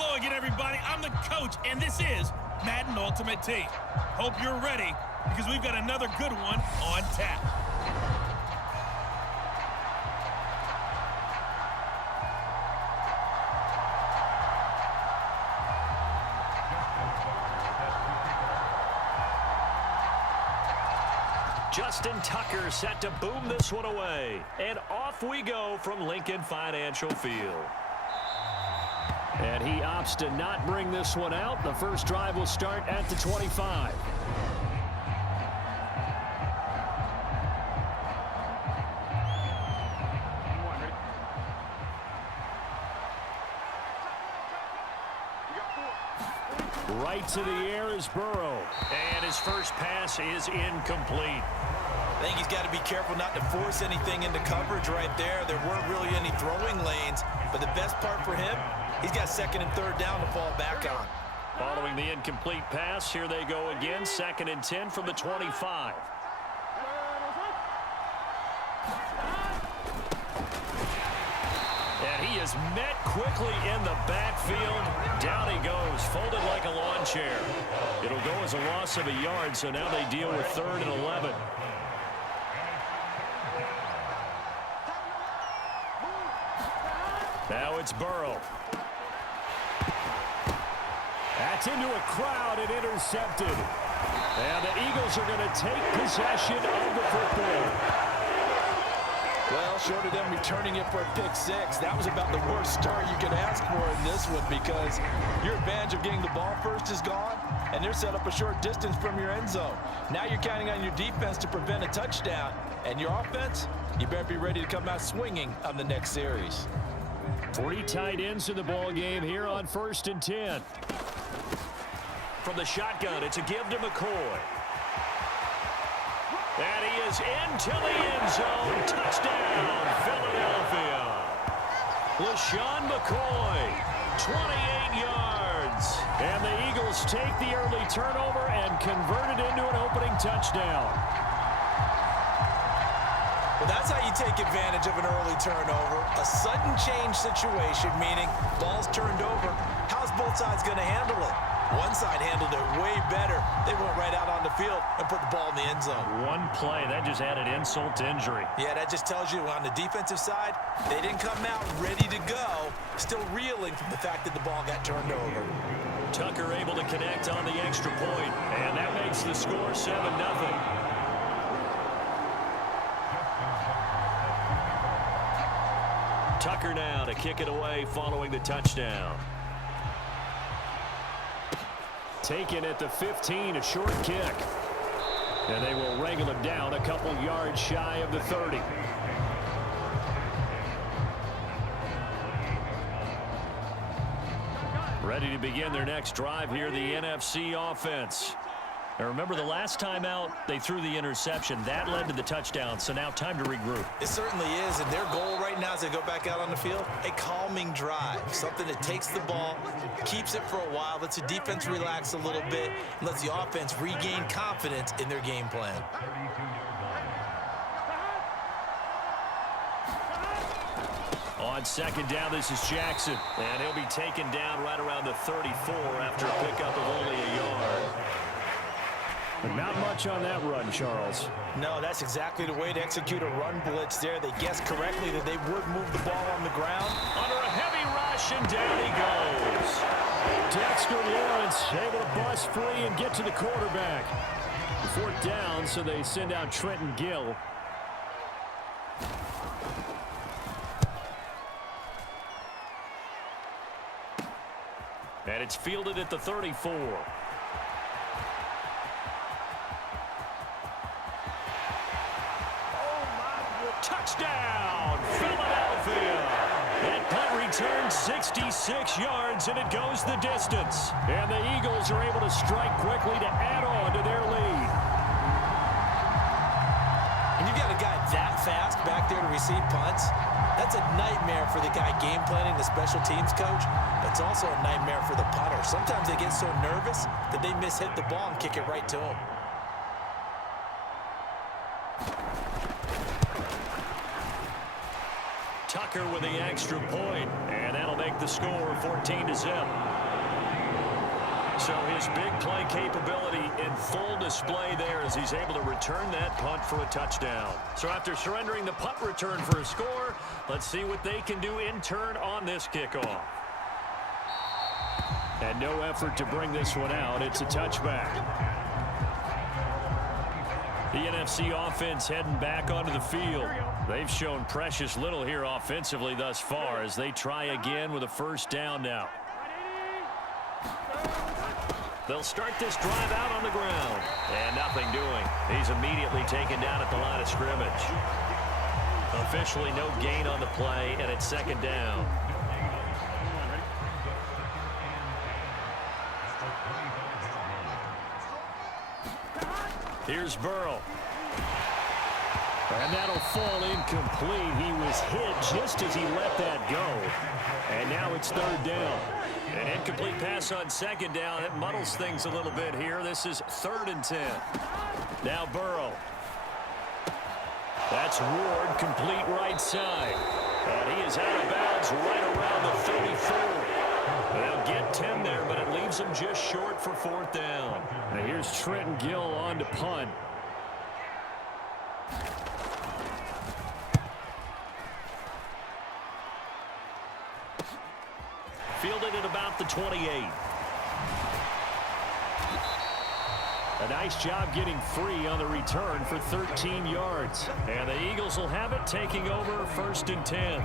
Hello again, everybody. I'm the coach, and this is Madden Ultimate Team. Hope you're ready, because we've got another good one on tap. Justin Tucker set to boom this one away. And off we go from Lincoln Financial Field. And he opts to not bring this one out. The first drive will start at the 25. Right to the air is Burrow. And his first pass is incomplete. I think he's got to be careful not to force anything into coverage right there. There weren't really any throwing lanes, but the best part for him, he's got second and third down to fall back on. Following the incomplete pass, here they go again, 2nd and 10 from the 25. And he is met quickly in the backfield. Down he goes, folded like a lawn chair. It'll go as a loss of a yard, so now they deal with 3rd and 11. Now it's Burrow. That's into a crowd and intercepted. And the Eagles are going to take possession of the football. Well, short of them returning it for a pick six, that was about the worst start you could ask for in this one, because your advantage of getting the ball first is gone, and they're set up a short distance from your end zone. Now you're counting on your defense to prevent a touchdown, and your offense, you better be ready to come out swinging on the next series. 3 tight ends in the ball game here on 1st and 10. From the shotgun, it's a give to McCoy. And he is into the end zone. Touchdown, Philadelphia. LaShawn McCoy, 28 yards. And the Eagles take the early turnover and convert it into an opening touchdown. Well, that's how you take advantage of an early turnover. A sudden change situation, meaning ball's turned over. How's both sides going to handle it? One side handled it way better. They went right out on the field and put the ball in the end zone. One play, that just added insult to injury. Yeah, that just tells you on the defensive side, they didn't come out ready to go, still reeling from the fact that the ball got turned over. Tucker able to connect on the extra point, and that makes the score 7-0. Tucker now to kick it away following the touchdown. Taken at the 15, a short kick. And they will wrangle him down a couple yards shy of the 30. Ready to begin their next drive here, the NFC offense. Now remember, the last time out, they threw the interception. That led to the touchdown, so now time to regroup. It certainly is, and their goal right now as they go back out on the field, a calming drive, something that takes the ball, keeps it for a while, lets the defense relax a little bit, and lets the offense regain confidence in their game plan. On 2nd down, this is Jackson, and he'll be taken down right around the 34 after a pickup of only a yard. But not much on that run, Charles. No, that's exactly the way to execute a run blitz there. They guessed correctly that they would move the ball on the ground. Under a heavy rush, and down he goes. Dexter Lawrence able to bust free and get to the quarterback. 4th down, so they send out Trenton Gill. And it's fielded at the 34. Touchdown, Philadelphia. That punt returns 66 yards, and it goes the distance. And the Eagles are able to strike quickly to add on to their lead. And you've got a guy that fast back there to receive punts. That's a nightmare for the guy game planning, the special teams coach. It's also a nightmare for the punter. Sometimes they get so nervous that they mishit the ball and kick it right to him. Tucker with the extra point, and that'll make the score 14-0. So his big play capability in full display there as he's able to return that punt for a touchdown. So after surrendering the punt return for a score, let's see what they can do in turn on this kickoff. And no effort to bring this one out. It's a touchback. The NFC offense heading back onto the field. They've shown precious little here offensively thus far as they try again with a first down now. They'll start this drive out on the ground. And nothing doing. He's immediately taken down at the line of scrimmage. Officially no gain on the play, and it's second down. Here's Burrow. And that'll fall incomplete. He was hit just as he let that go. And now it's third down. An incomplete pass on second down. It muddles things a little bit here. This is 3rd and 10. Now Burrow. That's Ward, complete right side. And he is out of bounds right around the 34. They'll get 10 there, but it leaves him just short for 4th down. Now here's Trenton Gill on to punt. Fielded at about the 28. A nice job getting free on the return for 13 yards. And the Eagles will have it, taking over 1st and 10.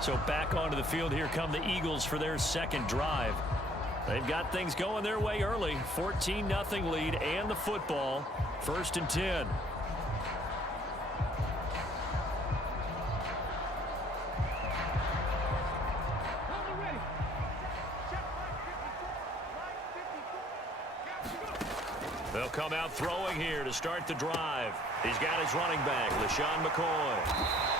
So back onto the field here come the Eagles for their second drive. They've got things going their way early. 14-0 lead and the football. 1st and 10. They'll come out throwing here to start the drive. He's got his running back, LaShawn McCoy.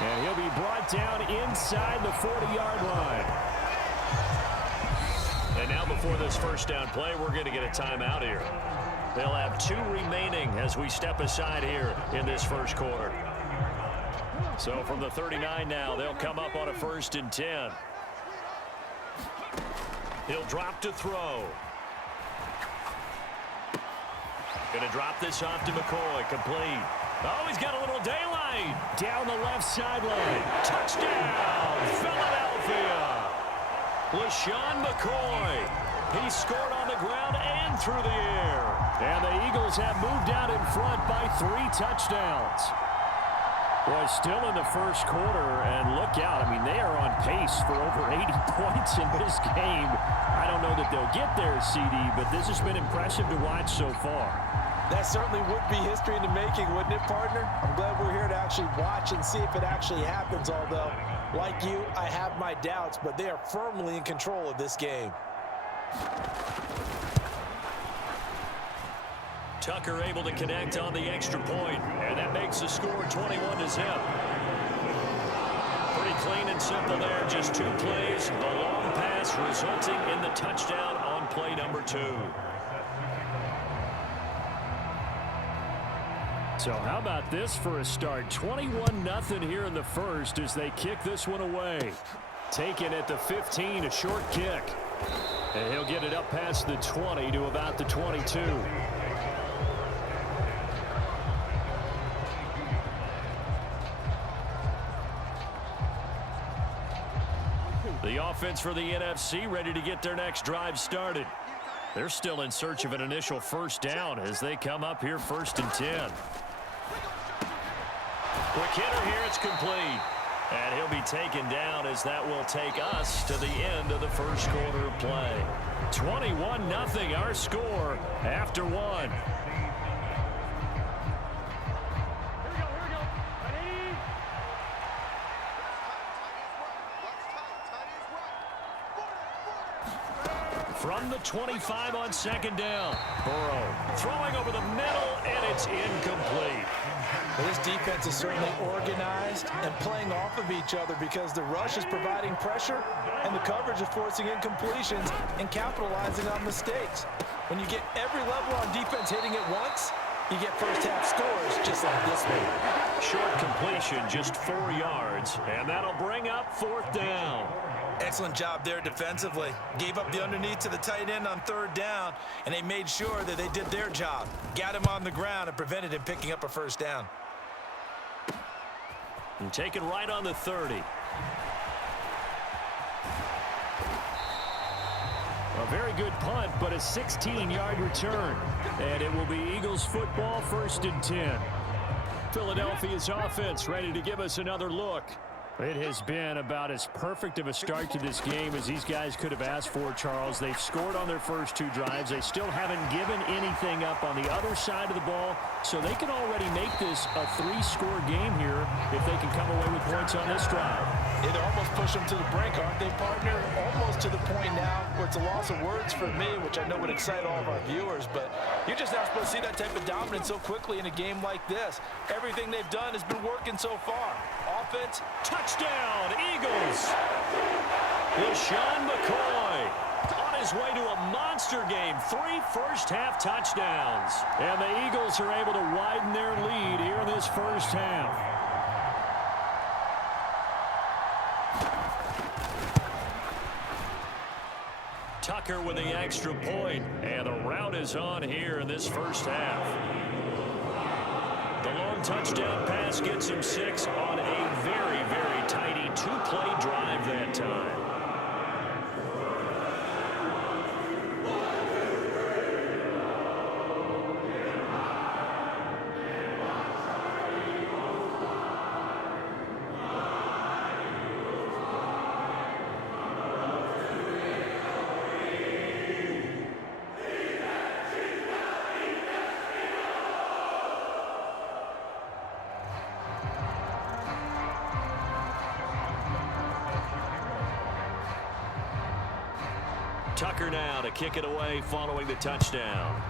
And he'll be brought down inside the 40-yard line. And now before this first down play, we're going to get a timeout here. They'll have 2 remaining as we step aside here in this first quarter. So from the 39 now, they'll come up on a 1st and 10. He'll drop to throw. Going to drop this off to McCoy. Complete. Oh, he's got a little daylight. Down the left sideline. Touchdown, Philadelphia. LaShawn McCoy. He scored on the ground and through the air. And the Eagles have moved out in front by 3 touchdowns. Boy, still in the first quarter, and look out. I mean, they are on pace for over 80 points in this game. I don't know that they'll get there, CD, but this has been impressive to watch so far. That certainly would be history in the making, wouldn't it, partner? I'm glad we're here to actually watch and see if it actually happens, although, like you, I have my doubts, but they are firmly in control of this game. Tucker able to connect on the extra point, and that makes the score 21-0. Pretty clean and simple there, just 2 plays. The long pass resulting in the touchdown on play number 2. So how about this for a start? 21-0 here in the first as they kick this one away. Taken at the 15, a short kick. And he'll get it up past the 20 to about the 22. The offense for the NFC ready to get their next drive started. They're still in search of an initial first down as they come up here 1st and 10. Quick hitter here, it's complete. And he'll be taken down as that will take us to the end of the first quarter of play. 21-0 our score after 1. From the 25 on second down. Burrow throwing over the middle, and it's incomplete. Well, this defense is certainly organized and playing off of each other because the rush is providing pressure and the coverage is forcing incompletions and capitalizing on mistakes. When you get every level on defense hitting at once, you get first half scores just like this one. short completion, just 4 yards, and that'll bring up 4th down. Excellent job there defensively. Gave up the underneath to the tight end on 3rd down, and they made sure that they did their job. Got him on the ground and prevented him picking up a 1st down. And taken right on the 30. A very good punt, but a 16-yard return. And it will be Eagles football, 1st and 10. Philadelphia's offense ready to give us another look. It has been about as perfect of a start to this game as these guys could have asked for, Charles. They've scored on their first 2 drives. They still haven't given anything up on the other side of the ball, so they can already make this a 3-score game here if they can come away with points on this drive. Yeah, they're almost pushing them to the brink, aren't they, partner? Almost to the point now where it's a loss of words for me, which I know would excite all of our viewers, but you're just not supposed to see that type of dominance so quickly in a game like this. Everything they've done has been working so far. Offense, touchdown, Eagles! LaShawn McCoy on his way to a monster game. 3 first-half touchdowns. And the Eagles are able to widen their lead here in this first half. Tucker with the extra point, and the route is on here in this first half. The long touchdown pass gets him 6 on a very, very tidy 2-play drive that time. Tucker now to kick it away following the touchdown.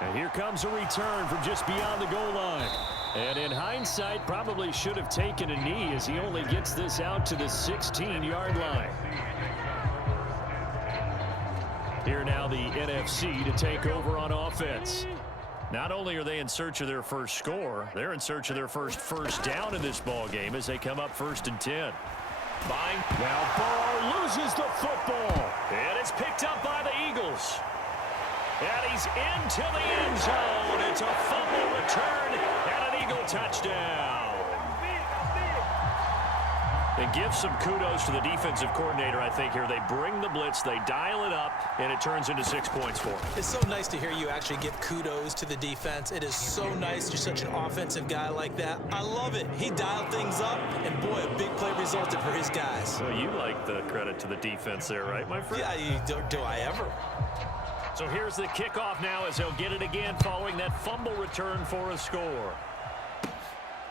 And here comes a return from just beyond the goal line. And in hindsight, probably should have taken a knee as he only gets this out to the 16-yard line. Here now the NFC to take over on offense. Not only are they in search of their first score, they're in search of their first down in this ball game as they come up 1st and 10. Now Burrow loses the football. And it's picked up by the Eagles. And he's into the end zone. It's a fumble return and an Eagle touchdown. And give some kudos to the defensive coordinator, I think, here. They bring the blitz, they dial it up, and it turns into 6 points for them. It's so nice to hear you actually give kudos to the defense. It is so nice. You're such an offensive guy like that. I love it. He dialed things up, and boy, a big play resulted for his guys. Well, you like the credit to the defense there, right, my friend? Yeah, do I ever? So here's the kickoff now as they'll get it again following that fumble return for a score.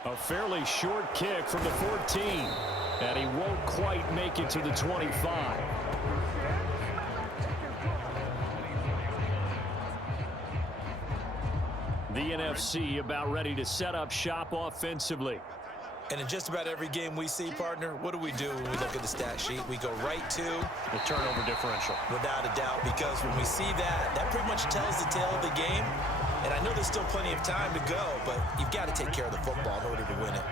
A fairly short kick from the 14. And he won't quite make it to the 25. The NFC about ready to set up shop offensively. and in just about every game we see, partner, what do we do when we look at the stat sheet? We go right to the turnover differential. Without a doubt, because when we see that, that pretty much tells the tale of the game. And I know there's still plenty of time to go, but you've got to take care of the football in order to win it.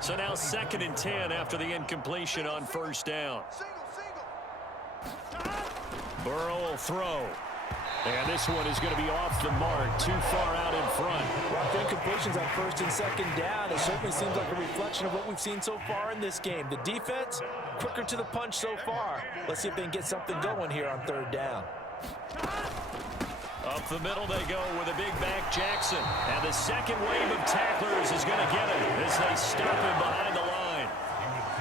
So now 2nd and 10 after the incompletion on first down. Burrow will throw. And this one is going to be off the mark, too far out in front. Well, the incompletions on 1st and 2nd down, it certainly seems like a reflection of what we've seen so far in this game. The defense, quicker to the punch so far. Let's see if they can get something going here on 3rd down. Up the middle they go with a big back Jackson. And the second wave of tacklers is going to get him as they stop him behind the line.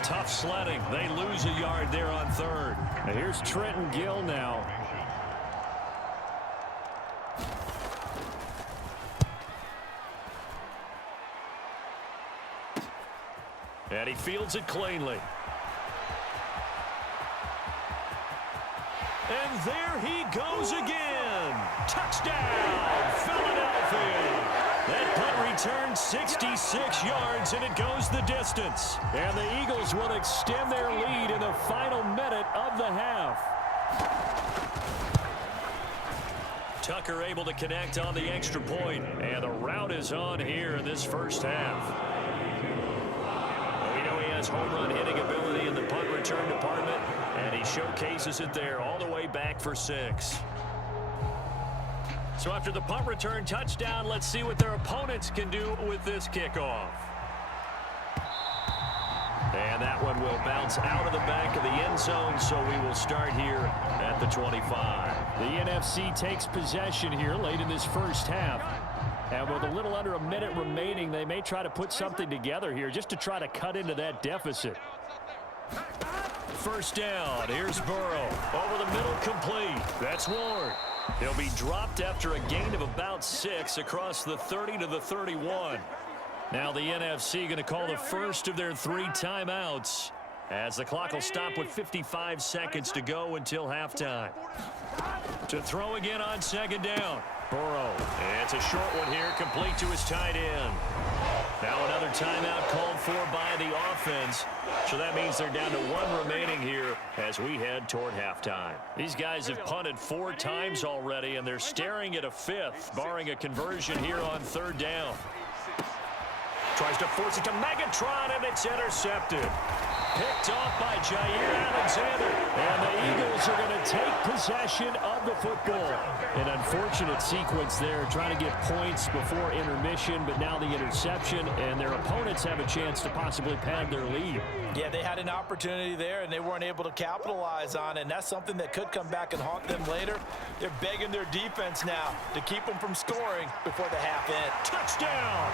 Tough sledding. They lose a yard there on 3rd. Now here's Trenton Gill now. And he fields it cleanly. And there he goes again. Touchdown, Philadelphia. That punt return 66 yards, and it goes the distance. And the Eagles will extend their lead in the final minute of the half. Tucker able to connect on the extra point, and the route is on here in this first half. Well, we know he has home run hitting ability in the punt return department, and he showcases it there all the way back for 6. So after the punt return touchdown, let's see what their opponents can do with this kickoff. And that one will bounce out of the back of the end zone, so we will start here at the 25. The NFC takes possession here late in this first half. And with a little under a minute remaining, they may try to put something together here just to try to cut into that deficit. First down. Here's Burrow. Over the middle, complete. That's Ward. He'll be dropped after a gain of about 6 across the 30 to the 31. Now the NFC going to call the first of their 3 timeouts as the clock will stop with 55 seconds to go until halftime. To throw again on second down. Burrow. It's a short one here, complete to his tight end. Now another timeout called for by the offense. So that means they're down to 1 remaining here as we head toward halftime. These guys have punted 4 times already, and they're staring at a 5th, barring a conversion here on 3rd down. Tries to force it to Megatron, and it's intercepted. Picked off by Jair Alexander. And the Eagles are going to take possession of the football. An unfortunate sequence there, trying to get points before intermission, but now the interception, and their opponents have a chance to possibly pad their lead. Yeah, they had an opportunity there, and they weren't able to capitalize on it, and that's something that could come back and haunt them later. They're begging their defense now to keep them from scoring before the half end. Touchdown!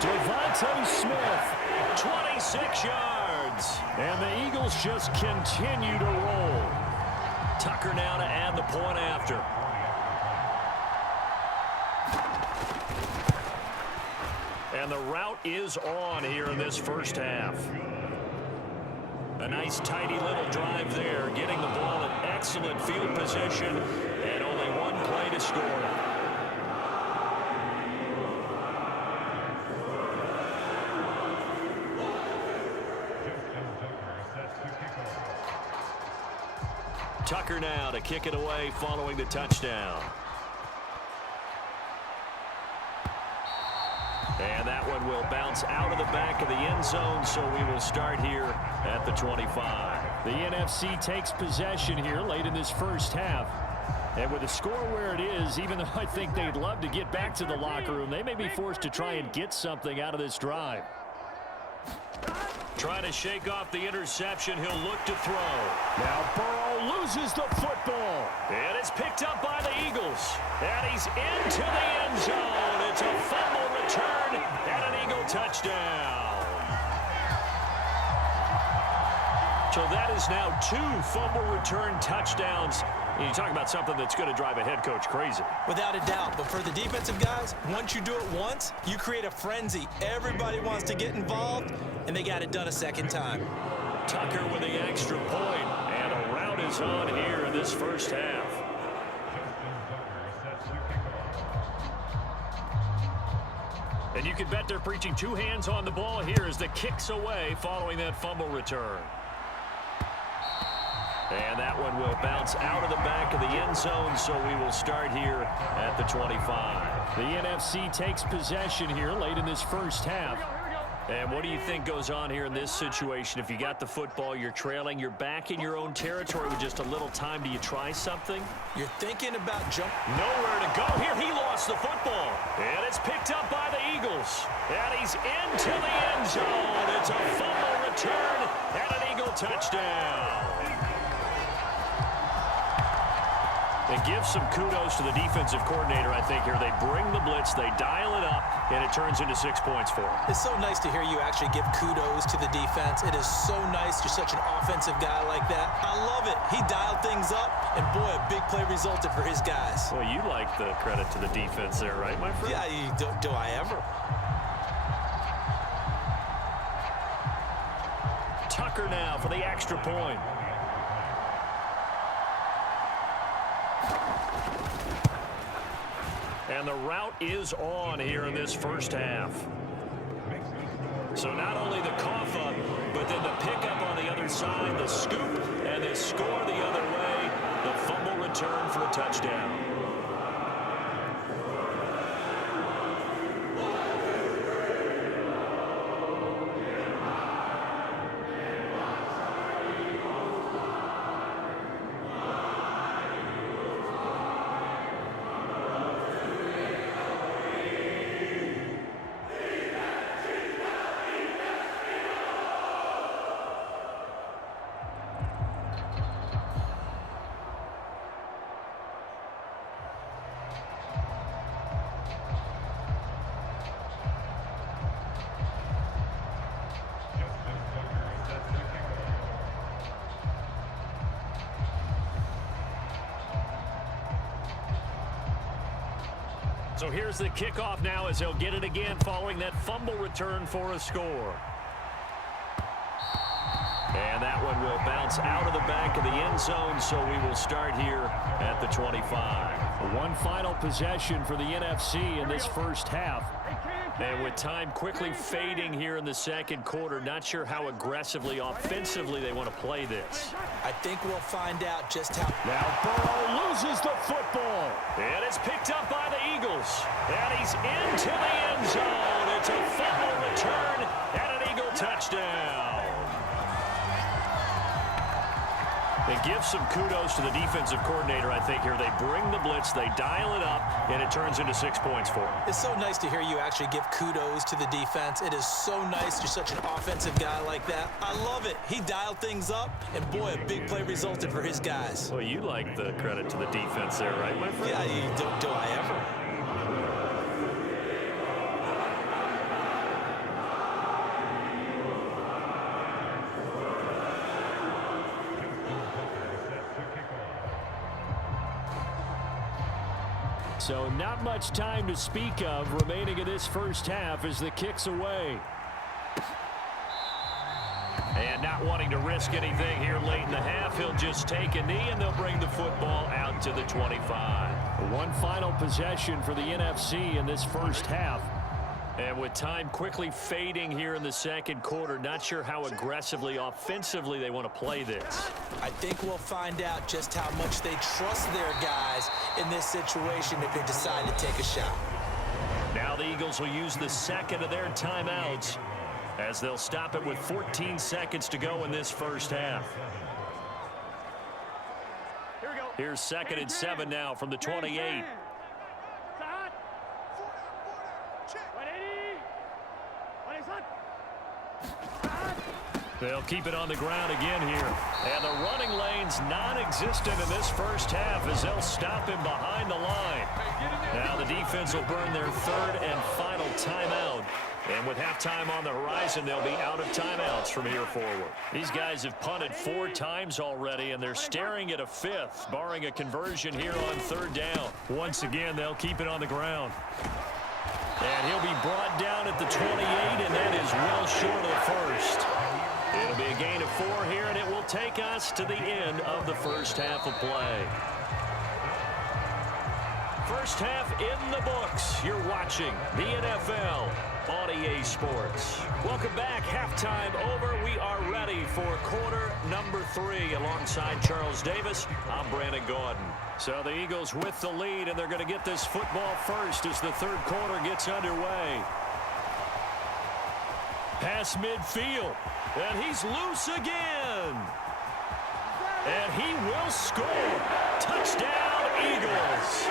Devontae Smith, 26 yards. and the Eagles just continue to roll. Tucker now to add the point after. And the route is on here in this first half. A nice tidy little drive there, getting the ball in excellent field position, and only 1 play to score. Tucker now to kick it away following the touchdown. And that one will bounce out of the back of the end zone, so we will start here at the 25. The NFC takes possession here late in this first half. And with the score where it is, even though I think they'd love to get back to the locker room, they may be forced to try and get something out of this drive. Trying to shake off the interception. He'll look to throw. Now Burrow loses the football. And it's picked up by the Eagles. And he's into the end zone. It's a fumble return and an Eagle touchdown. So that is now 2 fumble return touchdowns. And you talk about something that's going to drive a head coach crazy. Without a doubt. But for the defensive guys, once you do it once, you create a frenzy. Everybody wants to get involved, and they got it done a second time. Tucker with the extra point, and a route is on here in this first half. And you can bet they're preaching 2 hands on the ball here as the kick's away following that fumble return. And that one will bounce out of the back of the end zone, so we will start here at the 25. The NFC takes possession here late in this first half. And what do you think goes on here in this situation? If you got the football, you're trailing, you're back in your own territory with just a little time. Do you try something? You're thinking about jump. Nowhere to go here. He lost the football. And it's picked up by the Eagles. And he's into the end zone. It's a fumble return and an Eagle touchdown. And give some kudos to the defensive coordinator, I think, here. They bring the blitz, they dial it up, and it turns into 6 points for them. It's so nice to hear you actually give kudos to the defense. It is so nice. You're such an offensive guy like that. I love it. He dialed things up, and boy, a big play resulted for his guys. Well, you like the credit to the defense there, right, my friend? Yeah, do I ever? Tucker now for the extra point. And the route is on here in this first half. So not only the cough up, but then the pickup on the other side, the scoop, and the score the other way. The fumble return for a touchdown. So here's the kickoff now as they'll get it again following that fumble return for a score. And that one will bounce out of the back of the end zone, so we will start here at the 25. One final possession for the NFC in this first half. And with time quickly fading here in the second quarter, not sure how aggressively, offensively they want to play this. I think we'll find out just how. Now Burrow loses the football. And it's picked up by the Eagles. And he's into the end zone. It's a fumble return and an Eagle touchdown. It gives some kudos to the defensive coordinator, I think, here. They bring the blitz, they dial it up, and it turns into 6 points for them. It's so nice to hear you actually give kudos to the defense. It is so nice. You're such an offensive guy like that. I love it. He dialed things up, and boy, a big play resulted for his guys. Well, you like the credit to the defense there, right, my friend? Yeah, do I ever? So not much time to speak of remaining in this first half as the kick's away. And not wanting to risk anything here late in the half, he'll just take a knee and they'll bring the football out to the 25. One final possession for the NFC in this first half. And with time quickly fading here in the second quarter, not sure how aggressively, offensively they want to play this. I think we'll find out just how much they trust their guys in this situation if they decide to take a shot. Now the Eagles will use the second of their timeouts as they'll stop it with 14 seconds to go in this first half. Here we go. Here's 2nd and 7 now from the 28. They'll keep it on the ground again here. And the running lane's non-existent in this first half as they'll stop him behind the line. Now the defense will burn their third and final timeout. And with halftime on the horizon, they'll be out of timeouts from here forward. These guys have punted 4 times already, and they're staring at a 5th, barring a conversion here on 3rd down. Once again, they'll keep it on the ground. And he'll be brought down at the 28, and that is well short of the first. It'll be a gain of 4 here, and it will take us to the end of the first half of play. First half in the books. You're watching the NFL on EA Sports. Welcome back. Halftime over. We are ready for quarter number 3 alongside Charles Davis. I'm Brandon Gordon. So the Eagles with the lead, and they're going to get this football first as the third quarter gets underway. Pass midfield, and he's loose again. And he will score. Touchdown, Eagles.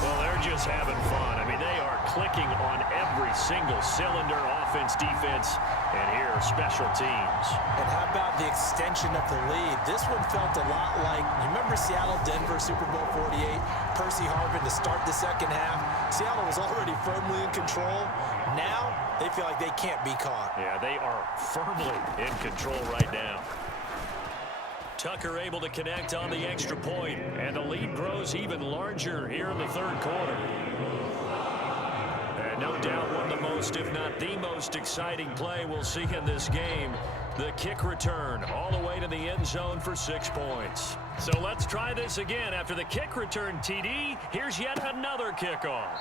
Well, they're just having fun. I mean, they are clicking on every single cylinder, offense, defense, and here, special teams. And how about the extension of the lead? This one felt a lot like, you remember Seattle, Denver, Super Bowl 48, Percy Harvin to start the second half. Seattle was already firmly in control. Now, they feel like they can't be caught. Yeah, they are firmly in control right now. Tucker able to connect on the extra point, and the lead grows even larger here in the third quarter. And no doubt one of the most, if not the most exciting play we'll see in this game. The kick return all the way to the end zone for 6 points. So let's try this again. After the kick return, TD, here's yet another kickoff.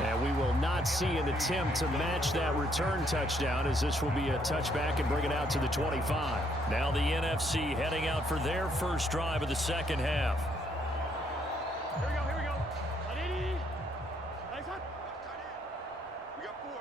And we will not see an attempt to match that return touchdown, as this will be a touchback and bring it out to the 25. Now the NFC heading out for their first drive of the second half. Here we go, here we go. Nice hot. We got 4.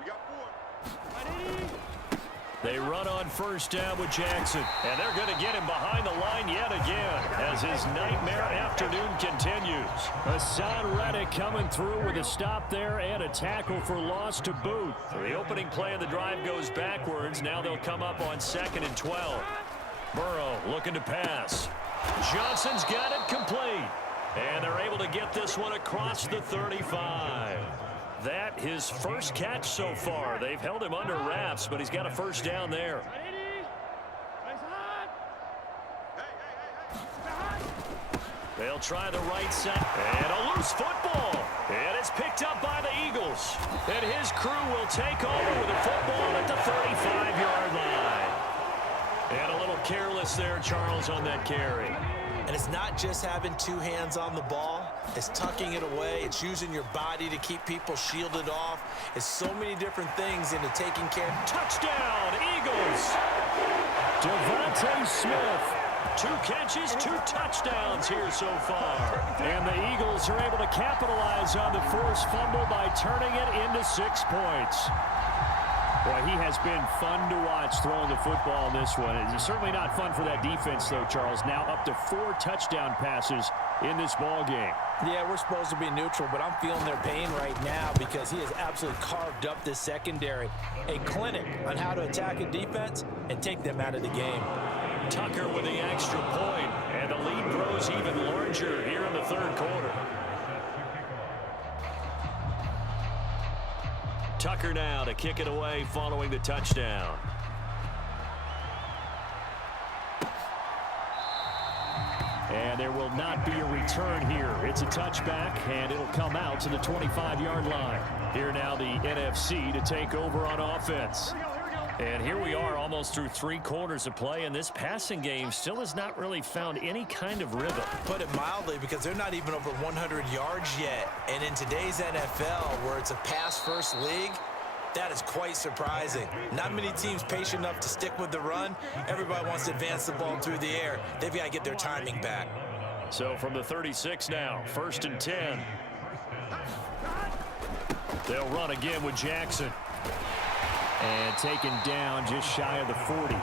We got 4. They run on first down with Jackson, and they're going to get him behind the line yet again as his nightmare afternoon continues. Hassan Reddick coming through with a stop there and a tackle for loss to boot. So the opening play of the drive goes backwards. Now they'll come up on 2nd and 12. Burrow looking to pass. Johnson's got it complete. And they're able to get this one across the 35. That his first catch so far. They've held him under wraps, but he's got a first down there. They'll try the right side. And a loose football. And it's picked up by the Eagles. And his crew will take over with a football at the 35-yard line. And a little careless there, Charles, on that carry. And it's not just having two hands on the ball. It's tucking it away. It's using your body to keep people shielded off. It's so many different things into taking care. Touchdown, Eagles. Devontae Smith. 2 catches, 2 touchdowns here so far. And the Eagles are able to capitalize on the forced fumble by turning it into 6 points. Boy, he has been fun to watch throwing the football in this one. It's certainly not fun for that defense, though, Charles. Now up to 4 touchdown passes in this ball game. Yeah, we're supposed to be neutral, but I'm feeling their pain right now because he has absolutely carved up this secondary. A clinic on how to attack a defense and take them out of the game. Tucker with the extra point, and the lead grows even larger here in the third quarter. Tucker now to kick it away following the touchdown. And there will not be a return here. It's a touchback, and it'll come out to the 25-yard line. Here now the NFC to take over on offense. And here we are almost through 3 quarters of play, and this passing game still has not really found any kind of rhythm. Put it mildly, because they're not even over 100 yards yet. And in today's NFL, where it's a pass-first league, that is quite surprising. Not many teams patient enough to stick with the run. Everybody wants to advance the ball through the air. They've got to get their timing back. So from the 36 now, 1st and 10. They'll run again with Jackson. And taken down just shy of the 40.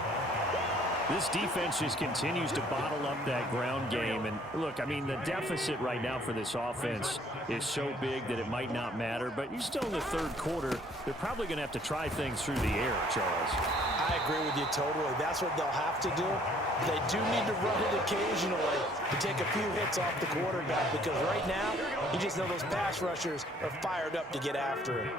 This defense just continues to bottle up that ground game. And look, I mean, the deficit right now for this offense is so big that it might not matter. But you're still in the third quarter. They're probably going to have to try things through the air, Charles. I agree with you totally. That's what they'll have to do. They do need to run it occasionally to take a few hits off the quarterback, because right now, you just know those pass rushers are fired up to get after him.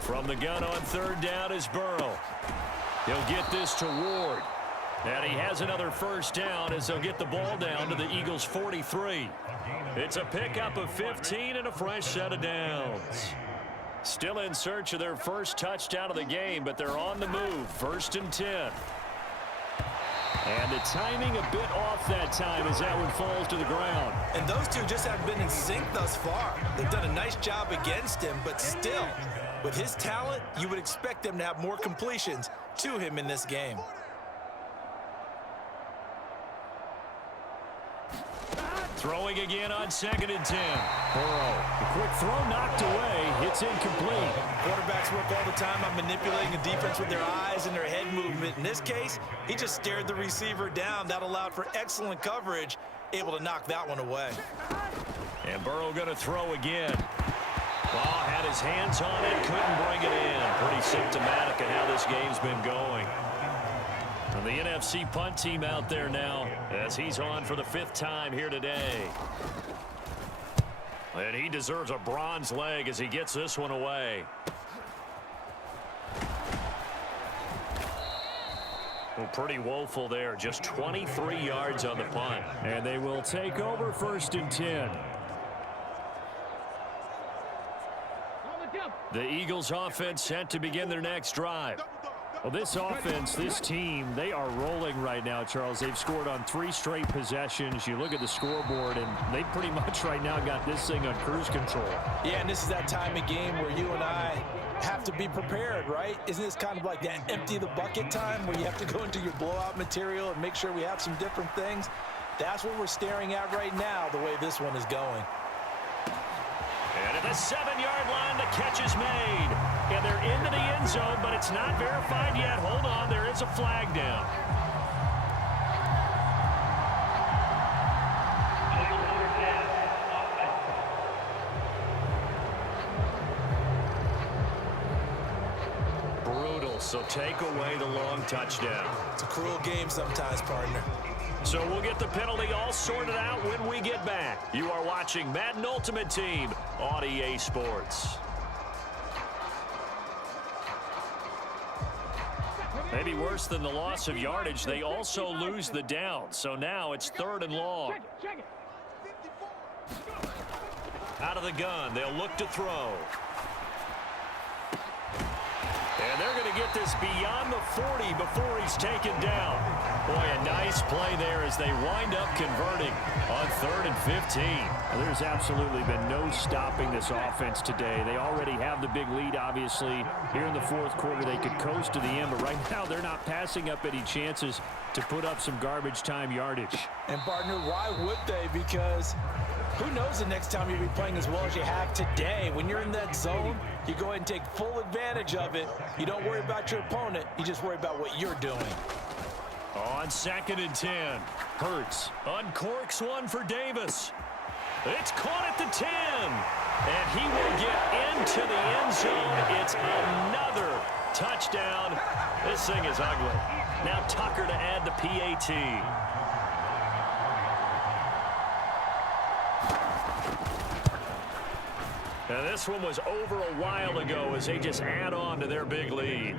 From the gun on 3rd down is Burrow. He'll get this to Ward. And he has another 1st down as they'll get the ball down to the Eagles' 43. It's a pickup of 15 and a fresh set of downs. Still in search of their first touchdown of the game, but they're on the move. 1st and 10. And the timing a bit off that time as that one falls to the ground. And those two just haven't been in sync thus far. They've done a nice job against him, but still, with his talent, you would expect them to have more completions to him in this game. Throwing again on 2nd and 10. Burrow, the quick throw knocked away. It's incomplete. Quarterbacks work all the time on manipulating the defense with their eyes and their head movement. In this case, he just stared the receiver down. That allowed for excellent coverage, able to knock that one away. And Burrow going to throw again. Well, had his hands on it, couldn't bring it in. Pretty symptomatic of how this game's been going. And the NFC punt team out there now as he's on for the 5th time here today. And he deserves a bronze leg as he gets this one away. Well, pretty woeful there. Just 23 yards on the punt. And they will take over 1st and 10. The Eagles offense set to begin their next drive. Well, this offense, this team, they are rolling right now, Charles. They've scored on 3 straight possessions. You look at the scoreboard, and they pretty much right now got this thing on cruise control. Yeah, and this is that time of game where you and I have to be prepared, right? Isn't this kind of like that empty the bucket time where you have to go into your blowout material and make sure we have some different things? That's what we're staring at right now, the way this one is going. And at the 7-yard line, the catch is made. And they're into the end zone, but it's not verified yet. Hold on, there is a flag down. Brutal, so take away the long touchdown. It's a cruel game sometimes, partner. So we'll get the penalty all sorted out when we get back. You are watching Madden Ultimate Team on EA Sports. Maybe worse than the loss of yardage, they also lose the down. So now it's 3rd and long. Out of the gun, they'll look to throw. And they're going to get this beyond the 40 before he's taken down. Boy, a nice play there as they wind up converting on 3rd and 15. There's absolutely been no stopping this offense today. They already have the big lead, obviously. Here in the 4th quarter, they could coast to the end, but right now they're not passing up any chances to put up some garbage time yardage. And, partner, why would they? Because who knows the next time you'll be playing as well as you have today. When you're in that zone, you go ahead and take full advantage of it. You don't worry about your opponent. You just worry about what you're doing. On 2nd and 10, Hurts uncorks one for Davis. It's caught at the 10, and he will get into the end zone. It's another touchdown. This thing is ugly. Now Tucker to add the PAT. Now this one was over a while ago as they just add on to their big lead.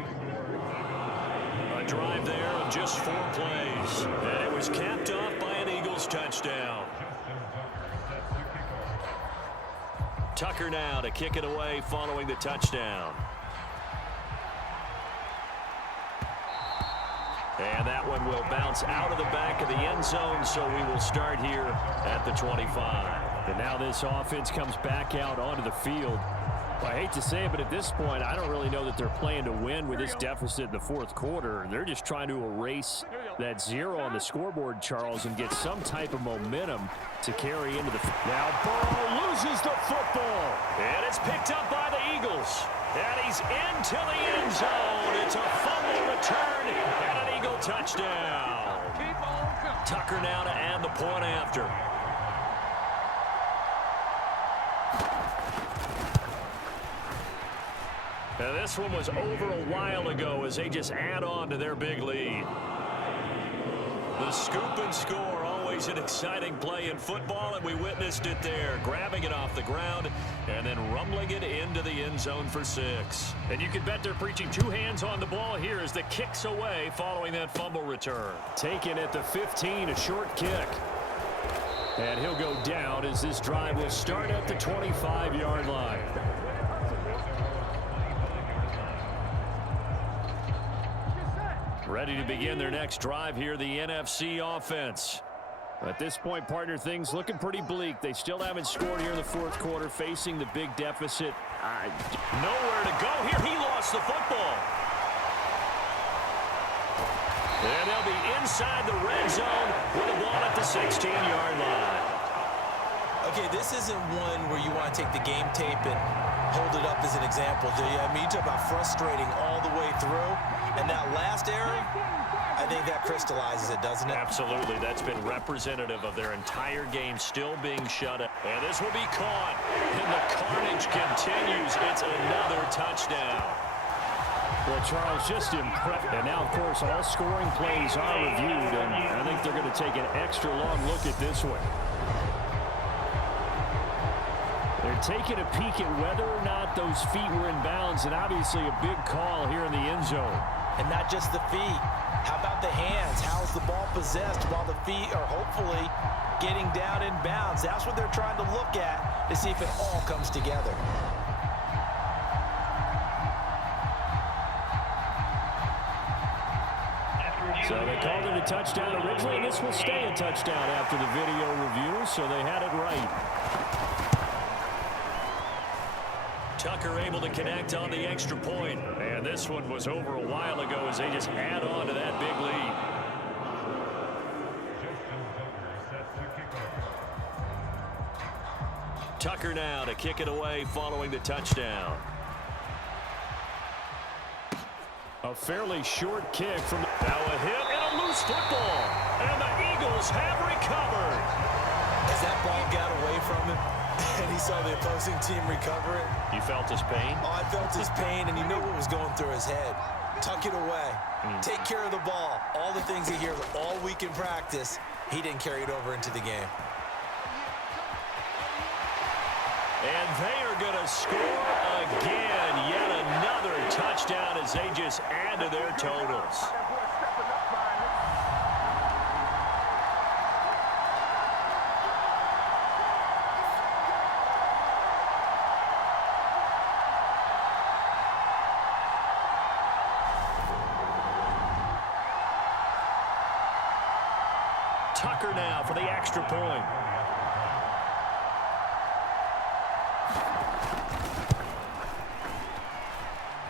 A drive there of just 4 plays. And it was capped off by an Eagles touchdown. Tucker now to kick it away following the touchdown. And that one will bounce out of the back of the end zone, so we will start here at the 25. And now this offense comes back out onto the field. Well, I hate to say it, but at this point, I don't really know that they're playing to win with this deficit in the 4th quarter. They're just trying to erase that 0 on the scoreboard, Charles, and get some type of momentum to carry into the... Now Burrow loses the football. And it's picked up by the Eagles. And he's into the end zone. It's a fumble return and an Eagle touchdown. Tucker now to add the point after. Now this one was over a while ago as they just add on to their big lead. The scoop and score, always an exciting play in football, and we witnessed it there, grabbing it off the ground and then rumbling it into the end zone for 6. And you can bet they're preaching 2 hands on the ball here as the kick's away following that fumble return. Taken at the 15, a short kick. And he'll go down as this drive will start at the 25-yard line. Ready to begin their next drive here, the NFC offense. At this point, partner, things looking pretty bleak. They still haven't scored here in the 4th quarter, facing the big deficit. Nowhere to go here. He lost the football. And they'll be inside the red zone with the ball at the 16-yard line. Okay, this isn't one where you want to take the game tape and hold it up as an example, do you? I mean, you talk about frustrating all the way through. And that last error, I think that crystallizes it, doesn't it? Absolutely. That's been representative of their entire game still being shut up. And this will be caught. And the carnage continues. It's another touchdown. Well, Charles, just impressive. And now, of course, all scoring plays are reviewed. And I think they're going to take an extra long look at this one. They're taking a peek at whether or not those feet were in bounds, and obviously a big call here in the end zone. And not just the feet. How about the hands? How's the ball possessed while the feet are hopefully getting down in bounds? That's what they're trying to look at to see if it all comes together. So they called it a touchdown originally, and this will stay a touchdown after the video review, so they had it right. Tucker able to connect on the extra point. And this one was over a while ago as they just add on to that big lead. Tucker now to kick it away following the touchdown. A fairly short kick from now a hit and a loose football. And the Eagles have recovered. As that ball got away from him, and he saw the opposing team recover it. You felt his pain? Oh, I felt his pain, and you know what was going through his head. Tuck it away. Take care of the ball. All the things he hears all week in practice, he didn't carry it over into the game. And they are going to score again. Yet another touchdown. touchdown as they just add to their totals. Tucker now for the extra point.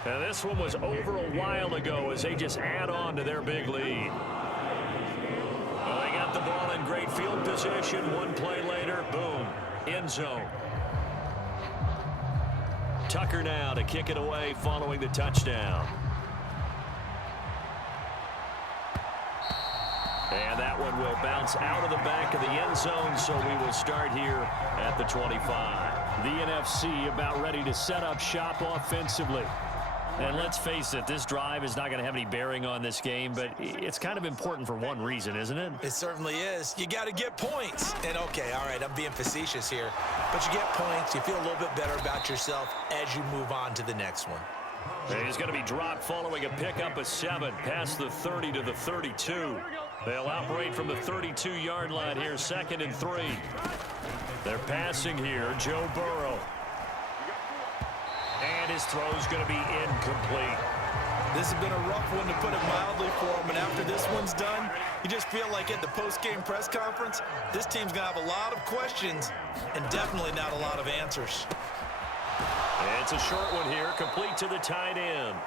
And this one was over a while ago as they just add on to their big lead. Well, they got the ball in great field position. One play later, boom, end zone. Tucker now to kick it away following the touchdown. And that one will bounce out of the back of the end zone, so we will start here at the 25. The NFC about ready to set up shop offensively. And let's face it, this drive is not going to have any bearing on this game, but it's kind of important for one reason, isn't it? It certainly is. You got to get points. And, okay, all right, I'm being facetious here. But you get points, you feel a little bit better about yourself as you move on to the next one. And he's going to be dropped following a pickup of 7 past the 30 to the 32. They'll operate from the 32-yard line here, 2nd and 3. They're passing here, Joe Burrow. And his throw's going to be incomplete. This has been a rough one, to put it mildly, for him. And after this one's done, you just feel like at the post-game press conference, this team's going to have a lot of questions and definitely not a lot of answers. It's a short one here, complete to the tight end.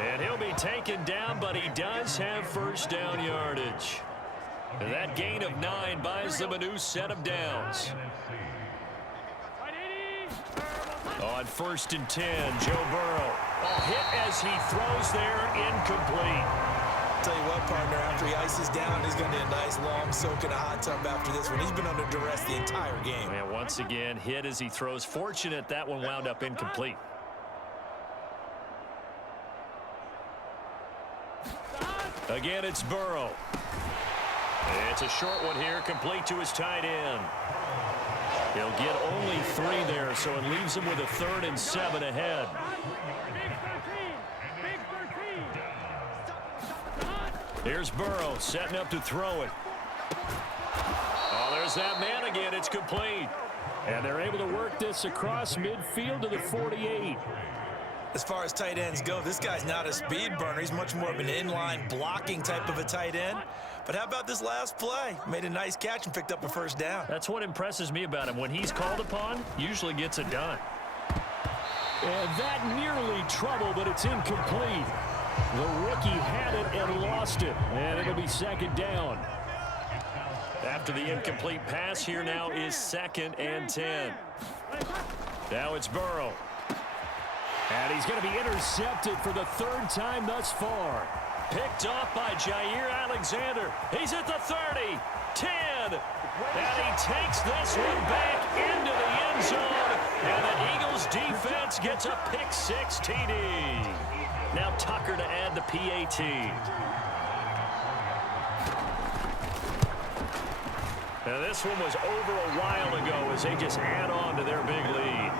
And he'll be taken down, but he does have first down yardage. And that gain of 9 buys them a new set of downs. On 1st and 10, Joe Burrow. A hit as he throws there, incomplete. Tell you what, partner, after he ices down, he's going to need a nice long soak in a hot tub after this one. He's been under duress the entire game. And once again, hit as he throws. Fortunate that one wound up incomplete. Again, it's Burrow. It's a short one here, complete to his tight end. He'll get only 3 there, so it leaves him with a 3rd and 7 ahead. Here's Burrow setting up to throw it. Oh, there's that man again. It's complete. And they're able to work this across midfield to the 48. As far as tight ends go, this guy's not a speed burner. He's much more of an inline blocking type of a tight end. But how about this last play? Made a nice catch and picked up a first down. That's what impresses me about him. When he's called upon, usually gets it done. And that nearly trouble, but it's incomplete. The rookie had it and lost it. And it'll be 2nd down. After the incomplete pass, here now is 2nd and 10. Now it's Burrow. And he's going to be intercepted for the 3rd time thus far. Picked off by Jair Alexander. He's at the 30, 10, and he takes this one back into the end zone, and the Eagles defense gets a pick-6 TD. Now Tucker to add the PAT. Now this one was over a while ago as they just add on to their big lead.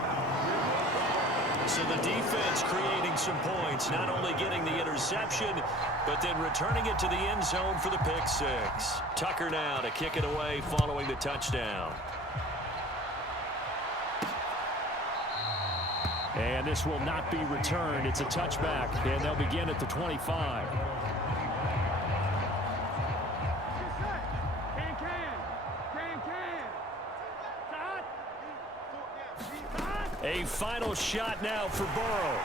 So the defense creating some points, not only getting the interception, but then returning it to the end zone for the pick-6. Tucker now to kick it away following the touchdown. And this will not be returned. It's a touchback, and they'll begin at the 25. A final shot now for Burrow.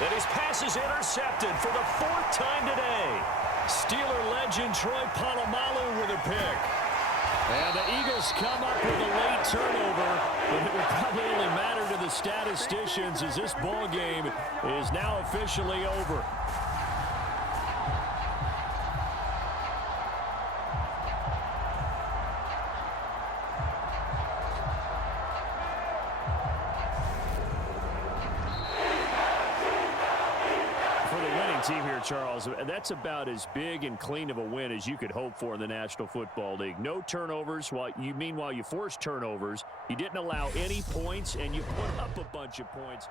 And his pass is intercepted for the 4th time today. Steeler legend Troy Polamalu with a pick. And the Eagles come up with a late turnover, but it will probably only matter to the statisticians as this ball game is now officially over. Team here, Charles, that's about as big and clean of a win as you could hope for in the National Football League. No turnovers. Meanwhile, you forced turnovers. You didn't allow any points, and you put up a bunch of points.